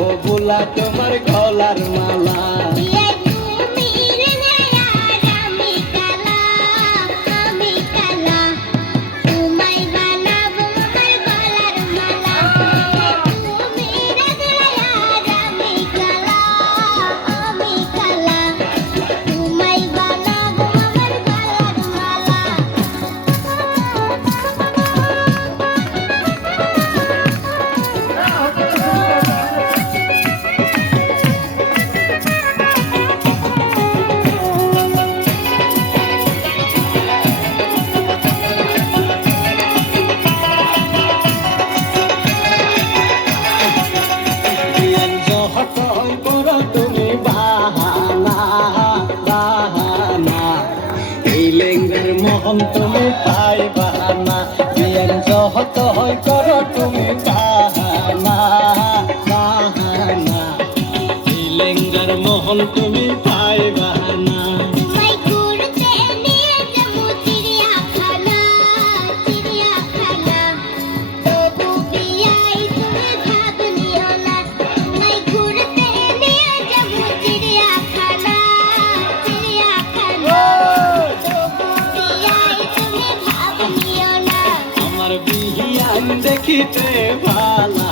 রাখো বুলা তোমার গলার মালা। তুমি বাহানা বাহানা এই লেঙ্গের মোহন তুমি পাইবা না। বিয়ের যত হয় করো তুমি বাহানা বাহানা এই লেঙ্গের মোহন তুমি পাইবা না। দেখিতে ভালা